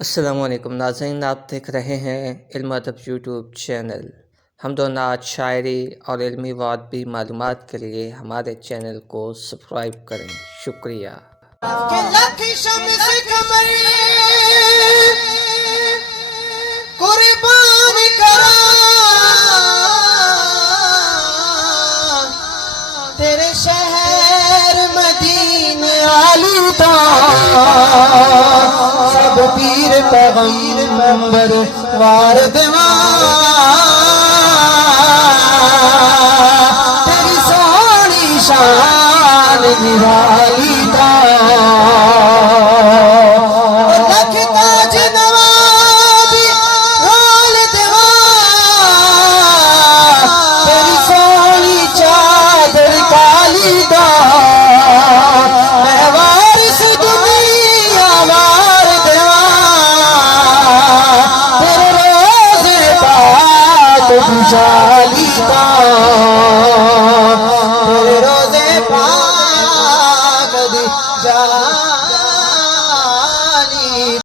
अस्सलामु अलैकुम नाज़रीन, आप देख रहे हैं इल्म अदब यूट्यूब चैनल। हमदो नात, शायरी और इल्मी व अदबी मालूमात के लिए हमारे चैनल को सब्सक्राइब करें। शुक्रिया। तेरे शहर मदीने आलूदा सब पीर पैगंबर वार देवा तेरी सोनी शान निराली दा लख ताज नवाबी वाल देवा तेरी सोनी चादर काली दा मैं वारिस दुनिया वार देवा तेरे रोज़े पाक गुजाली दा तेरे रोज़े पाक गुजाली